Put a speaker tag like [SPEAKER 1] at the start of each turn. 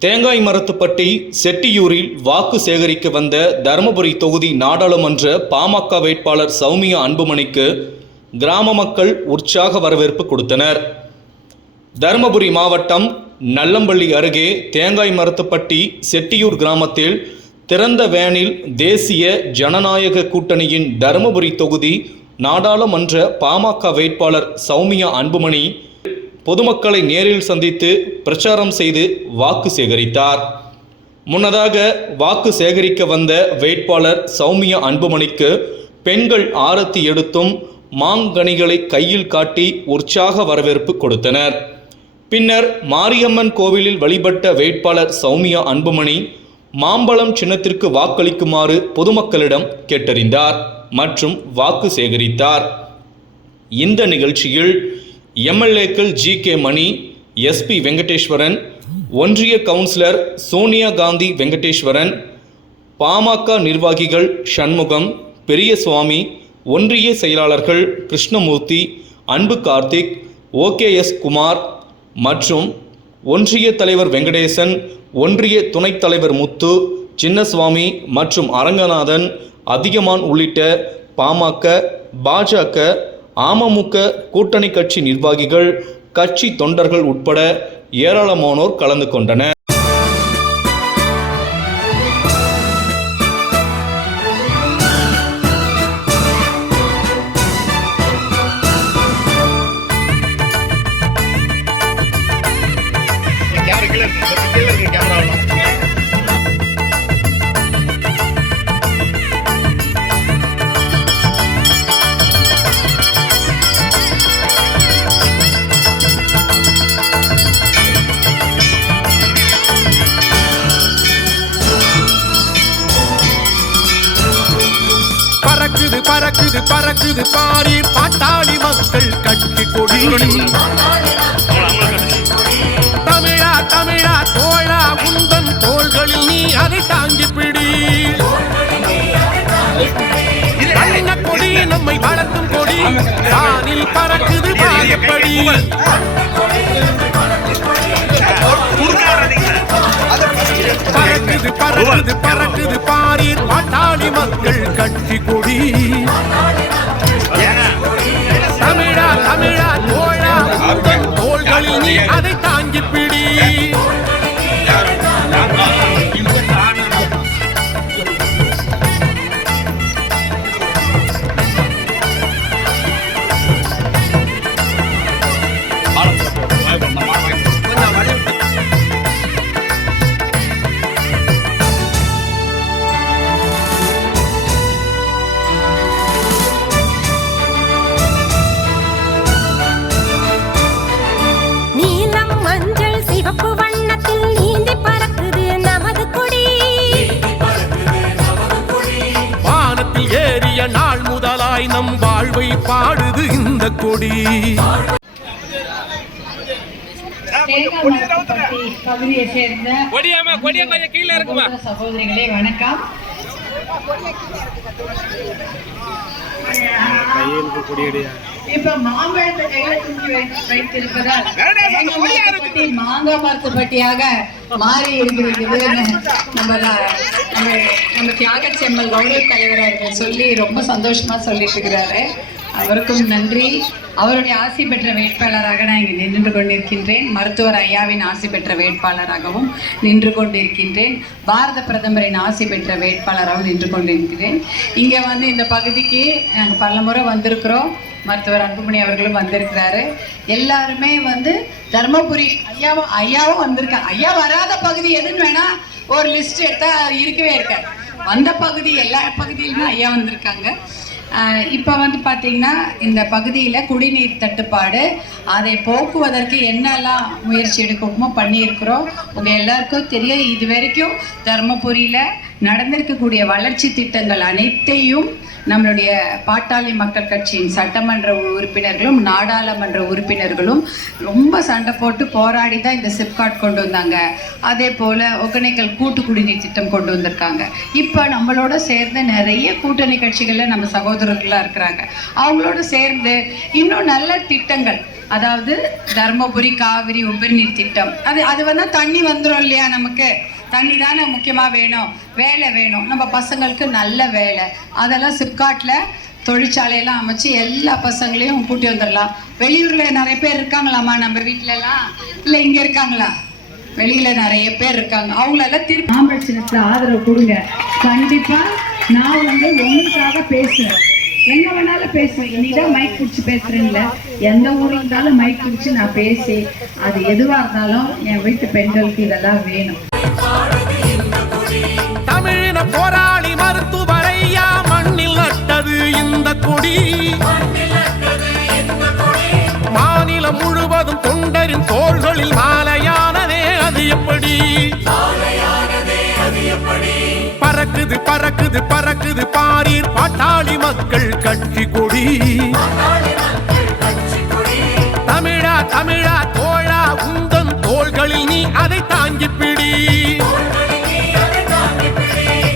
[SPEAKER 1] தேங்காய் மரத்துப்பட்டி செட்டியூரில் வாக்கு சேகரிக்க வந்த தருமபுரி தொகுதி நாடாளுமன்ற பாமக வேட்பாளர் சௌமியா அன்புமணிக்கு கிராம மக்கள் உற்சாக வரவேற்பு கொடுத்தனர். தருமபுரி மாவட்டம் நல்லம்பள்ளி அருகே தேங்காய் மரத்துப்பட்டி செட்டியூர் கிராமத்தில் திறந்த வேனில் தேசிய ஜனநாயக கூட்டணியின் தருமபுரி தொகுதி நாடாளுமன்ற பாமக வேட்பாளர் சௌமியா அன்புமணி பொதுமக்களை நேரில் சந்தித்து பிரச்சாரம் செய்து வாக்கு சேகரித்தார். முன்னதாக வாக்கு சேகரிக்க வந்த வேட்பாளர் சௌமியா அன்புமணிக்கு பெண்கள் ஆரத்தி எடுத்தும் மாங்கனிகளை கையில் காட்டி உற்சாக வரவேற்பு கொடுத்தனர். பின்னர் மாரியம்மன் கோவிலில் வழிபட்ட வேட்பாளர் சௌமியா அன்புமணி மாம்பழம் சின்னத்திற்கு வாக்களிக்குமாறு பொதுமக்களிடம் கேட்டறிந்தார் மற்றும் வாக்கு சேகரித்தார். இந்த நிகழ்ச்சியில் எம்எல்ஏக்கள் G K Mani SP Venkateswaran ஒன்றிய கவுன்சிலர் சோனியா காந்தி வெங்கடேஸ்வரன் பாமக நிர்வாகிகள் சண்முகம் பெரியசுவாமி ஒன்றிய செயலாளர்கள் கிருஷ்ணமூர்த்தி அன்பு கார்த்திக் ஓகேஎஸ் குமார் மற்றும் ஒன்றிய தலைவர் வெங்கடேசன் ஒன்றிய துணைத் தலைவர் முத்து சின்னசுவாமி மற்றும் அரங்கநாதன் அதிகமான் உள்ளிட்ட பாமக பாஜக அமமுக கூட்டணி கட்சி நிர்வாகிகள் கட்சி தொண்டர்கள் உட்பட ஏராளமானோர் கலந்து கொண்டனர்.
[SPEAKER 2] பறக்குது பறக்குது பறக்குது. பாரீர் பாட்டாளி மக்கள் கட்சி கொடி. தமிழா தமிழா தோழா உந்தன் தோள்களில் நீ அதை தாங்கி பிடி. கொடி நம்மை வளர்க்கும் கொடி. தானில் பறக்குது வாயப்படி பறக்குது பறக்குது பறக்குது. பாரீர் பாட்டாளி மக்கள் கட்சி கொடி. நம் வாழ்வை பாடுது இந்த கொடி.
[SPEAKER 3] பகுதியை சேர்ந்த
[SPEAKER 4] கொடியாம கொடியா கொஞ்சம் கீழே இருக்குமா
[SPEAKER 3] சகோதர சகோதரிகளே வணக்கம். இப்ப மாம்பழத்தை கையில தூக்கி வைத்திருப்பதால் மாங்காய் மரத்துப்பட்டியாக மாறி இருக்கிறது நம்ம நம்ம தியாக செம்மல் கௌரவ தலைவர் அவர்கள் சொல்லி ரொம்ப சந்தோஷமா சொல்லிட்டு இருக்கிறாரு. அவருக்கும் நன்றி. அவருடைய ஆசி பெற்ற வேட்பாளராக நான் இங்கே நின்று கொண்டிருக்கின்றேன். மருத்துவர் ஐயாவின் ஆசி பெற்ற வேட்பாளராகவும் நின்று கொண்டிருக்கின்றேன். பாரத பிரதமரின் ஆசி பெற்ற வேட்பாளராகவும் நின்று கொண்டிருக்கிறேன். இங்கே வந்து இந்த பகுதிக்கு நாங்கள் பல முறை வந்திருக்கிறோம். மருத்துவர் அன்புமணி அவர்களும் வந்திருக்கிறாரு. எல்லாருமே வந்து தர்மபுரி ஐயாவும் ஐயாவும் வந்திருக்காங்க ஐயா வராத பகுதி எதுன்னு வேணா ஒரு லிஸ்ட் எடுத்தா இருக்கவே இருக்காது. வந்த பகுதி எல்லா பகுதியிலுமே ஐயா வந்திருக்காங்க. இப்போ வந்து பார்த்தீங்கன்னா இந்த பகுதியில் குடிநீர் தட்டுப்பாடு அதை போக்குவதற்கு என்னெல்லாம் முயற்சி எடுக்கணுமோ பண்ணியிருக்கிறோம். உங்கள் எல்லாருக்கும் தெரியும். இது வரைக்கும் தருமபுரியில் நடந்திருக்கக்கூடிய வளர்ச்சி திட்டங்கள் அனைத்தையும் நம்மளுடைய பாட்டாளி மக்கள் கட்சியின் சட்டமன்ற உறுப்பினர்களும் நாடாளுமன்ற உறுப்பினர்களும் ரொம்ப சண்டை போட்டு போராடி தான் இந்த சிப்காட் கொண்டு வந்தாங்க. அதே போல் ஒகேனக்கல் கூட்டு குடிநீர் திட்டம் கொண்டு வந்திருக்காங்க. இப்போ நம்மளோட சேர்ந்து நிறைய கூட்டணி கட்சிகளில் நம்ம சகோதரர்களாக இருக்கிறாங்க. அவங்களோட சேர்ந்து இன்னும் நல்ல திட்டங்கள் அதாவது தருமபுரி காவிரி உபரிநீர் திட்டம். அது அது வந்து தண்ணி வந்துடும் இல்லையா நமக்கு? தண்ணி தானே முக்கியமாக வேணும். வேலை வேணும். நம்ம பசங்களுக்கு நல்ல வேலை. அதெல்லாம் சிப்காட்டில் தொழிற்சாலையெல்லாம் அமைச்சு எல்லா பசங்களையும் கூட்டி வந்துடலாம் வெளியூரில் நிறைய பேர் இருக்காங்களாம்மா நம்ம வீட்டிலலாம் இல்லை இங்கே இருக்காங்களா? வெளியில் நிறைய பேர் இருக்காங்க. அவங்களெல்லாம் திருப்பி ஆம்பளை சின்னத்தில் ஆதரவு கொடுங்க. கண்டிப்பாக நான் வந்து உங்களுக்காக பேசுகிறேன் என்ன வேணாலும் பேசுவேன். இன்னைக்குதான் மைக் பிடிச்சி பேசுறேன்ல எந்த ஊர்ல இருந்தாலும் மைக் பிடிச்சி நான் பேசி அது எதுவா இருந்தாலும் என் வீட்டு பெண்களுக்கு இதெல்லாம் வேணும்.
[SPEAKER 2] தமிழின போராளி மருத்துவரையா மண்ணில் நட்டது இந்த கொடி. பறக்குது பறக்குது பாரீர். பாட்டாளி மக்கள் கட்சி கொடி